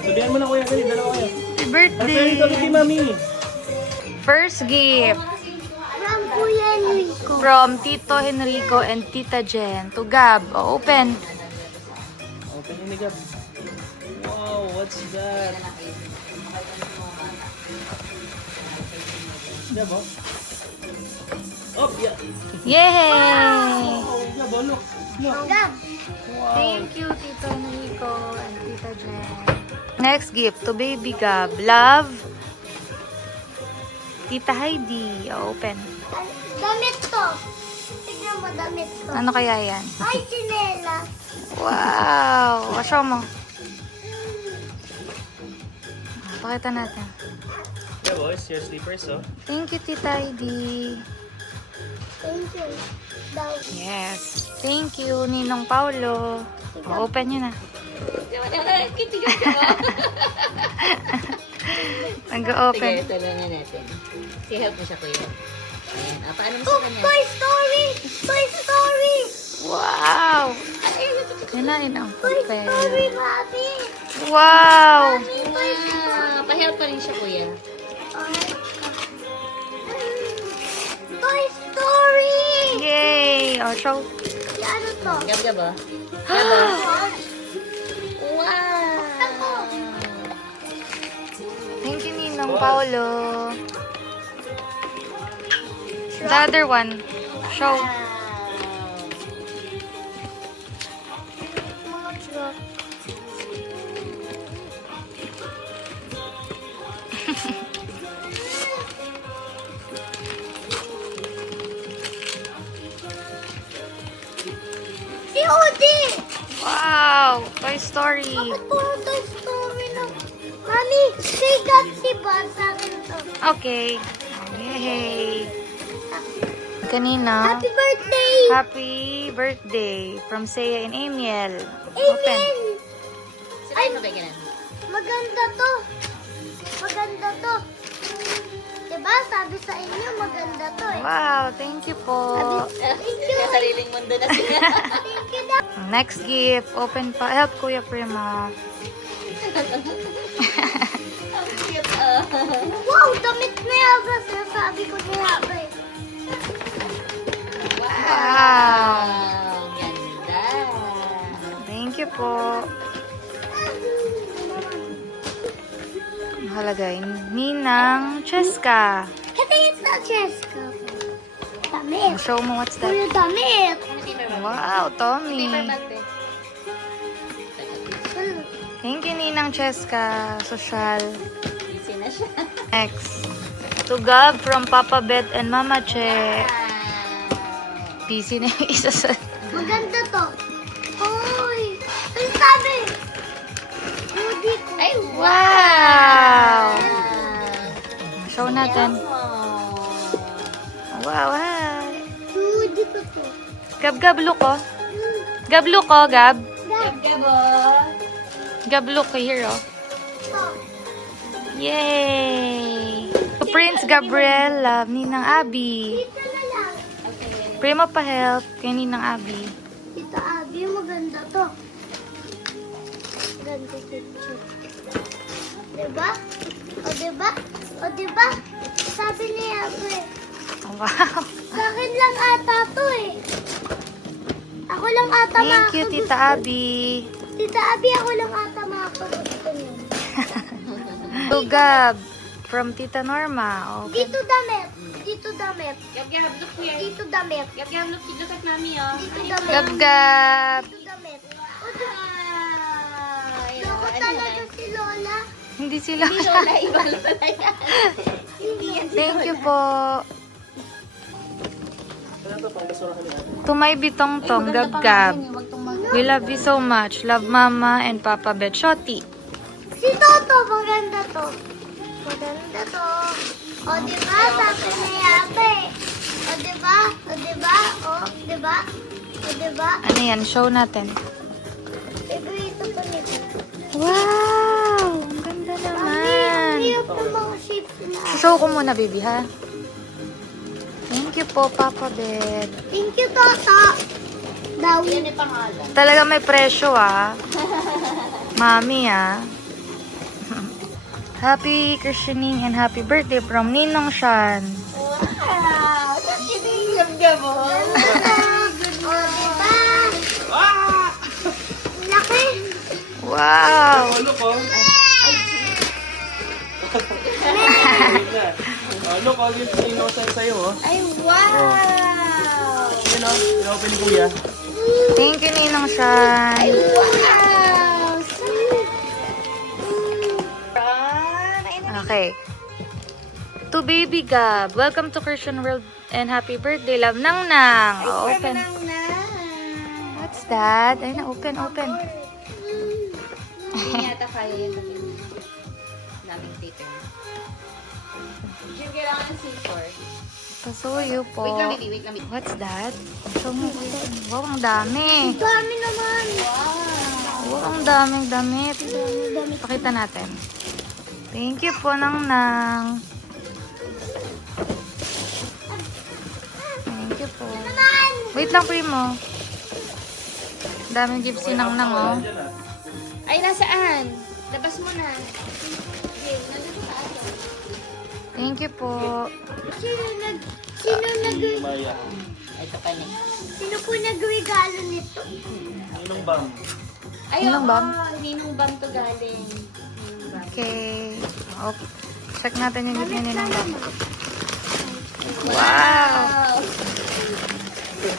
Sabihan mo na kuya, kayo, dalawa kayo. Happy birthday! Happy birthday, mami. First gift From Kuya Enrico. from Tito Henrico and Tita Jen to Gab. Oh, open. Open yung nigab. Wow, what's that? Gab, oh. Oh, yeah. Yay! Oh, Gab, oh, look. Look. Gab. Wow. Thank you, Tito Enrico and Tita Jen. Next gift to Baby Gab. Love, Tita Heidi. Oh, open. Damit to. Tignan mo, damit to. Ano kaya yan? Ay, chinela. Wow! Show mo. Pakita natin. Yeah, boys, your slippers, oh. Thank you, Tita Heidi. Thank you. Daw. Yes. Thank you, Ninong Paulo. Oh, open nyo na. Nag-open. Sige, tulungan natin. I-help mo siya, kuya. Ayan. Paano mo Oh, sa kanya? Toy Story! Toy Story! Wow! Yan na rin ang Toy papel. Story, Mami! Wow! Wow! Pa-help pa rin siya, kuya. Toy Story! Yay! Oh, show. Ano to? Gab-gab, oh. Gab, oh. Wow! Thank you, Ninong Paulo. The other one. Show. Mga truck. Si Odi! Wow! Toy Story. Bakit puro Toy Story na? Mami, say God si Buzz sa akin to. Okay. Yay! Kanina. Happy birthday! Happy birthday from Seiya and Amiel. Open. Amen! Ay, mo ba ganun? Maganda to. Maganda to. Diba? Sabi sa inyo, maganda to eh. Wow! Thank you po. Thank you. Sa sariling mundo na siya. Thank you na. Next gift. Open pa. Help Kuya Prima. Ang cute, oh. Wow, damit na yaga. Sinasabi ko na yaga eh. Wow! Ganda. Thank you po. Nakalagay. Ninang Cheska. Kasi it's not Jessica. Damit. Show mo what's that. Kuya damit. Ano paper bag? Wow, Tommy. Paper bag, te. Thank you, Ninang Cheska. Social. Easy na siya. Next. To Gab from Papa Bet and Mama Che. Busy na yung isa sa... Maganda to. Hoy! Ano sabi? Hoodie ko. Ay, Wow! wow! Show natin. Wow, hi. Hoodie ko to. Gab, look oh. Gab, look oh, Gab. Gab. Gabo. Gab, look here oh. To. Yay! To Prince Gabriel, love, Ninang Abby. Dito na lang. Prima pa help kay Ninang Abby. Dito, Abby, maganda to. Ganda picture. Diba? O, diba? O, diba? Sabi niya ako eh. Wow! Sa akin lang ata to eh. Ako lang ata Thank you, Tita Abby. Tita Abby, ako lang ata makapagusto niyo. To Gab from Tita Norma. Okay. Dito damit. Dito damit. Gab-gab, look kuya. Dito damit. Gab-gab, look at mami, oh. Dito damit. Gab. Dito damit. O, diba? Ay, Loko ano talaga yan? si Lola. Hindi sila. Hindi Lola, iba Lola yan. Hindi yan si Thank you Lola. po. Ano to, pang basura kami ate? To my bitong tong Gab. We love you so much. Love Mama and Papa Bet. Shoti. Si Toto, maganda to. Maganda to. O, diba? Sabi niya yata eh. O, diba? O, diba? O, diba? O, diba? Ano yan? Show natin. Favorito ko nito. Wow! Ang ganda naman. Hirap ng mga shape na. Show ko muna, baby, ha? Thank you po, Papa Bet. Thank you, Toto. Daw. Yan yung pangalan. Talaga may presyo, ah. Mami, ah. Happy christening and happy birthday from Ninong Shan. Wow! Sinigam mo. O, diba? Laki. Wow! Oh, look, oh. Look, oh, yung innocent sa'yo, oh. Ay, wow! Yun, oh. I-open ni Kuya. Thank you, Ninong Shan. Wow! Okay. To Baby Gab, welcome to Christian World and happy birthday, love. Nang Nang. Oh, open. What's that? Ay, na-open, open. Hindi yata kaya yun. Daming paper. Jim, kailangan ng C4. Pasuyo po. Wait lang, baby. Wait lang, baby. What's that? Show mo. Wow, ang dami. Dami naman. Wow, ang daming damit. Pakita natin. Thank you po, Nang Nang. Thank you po. Wait lang, Primo. Daming gypsy Nang Nang, oh. Ay, nasaan? Labas mo na. Jim, nandito sa atin. Thank you po. Sino Maya. Ito pa na. sino po nagregalo nito? Ninong Bam. Ay, Ninong Bam? Ninong Bam to galing. Ninong Bam. Okay. Okay. Check natin yung gift niya Ninong Bam. Wow!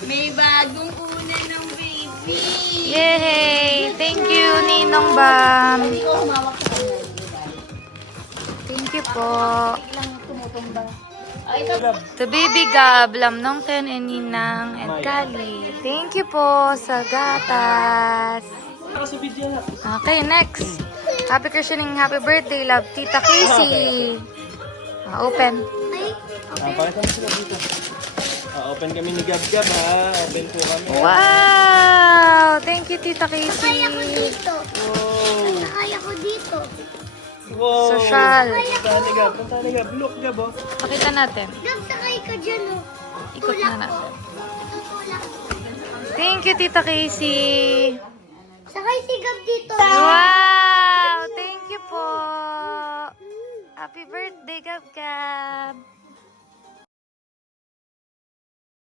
May bagong una ng baby. Yay! Thank you, Ninong Bam. Hindi ko humawak sa kanya. Thank you po. Biglang tumutumba. Ay, ito. To Baby Gab, Lamnong Ten, and Ninang, and Kali. Thank you po sa gatas. Nakasubid yan, ah. Okay, next. Happy christening, happy birthday, love. Tita Casey. Open. Ay, Pakita mo sila dito. Open kami ni Gab Gab, ha. Open po kami. Wow! Thank you, Tita Casey. kaya ko dito. Wow. Kaya ko dito. Wow. Social. Punta ni Gab. Punta ni Gab. Look, Gab, oh. Pakita natin. Gab, sakay ka dyan, oh. Ikot na natin. Tutulak. Thank you, Tita Casey. Sakay si Gab dito. Wow! Thank you po. Happy birthday, Gab Gab.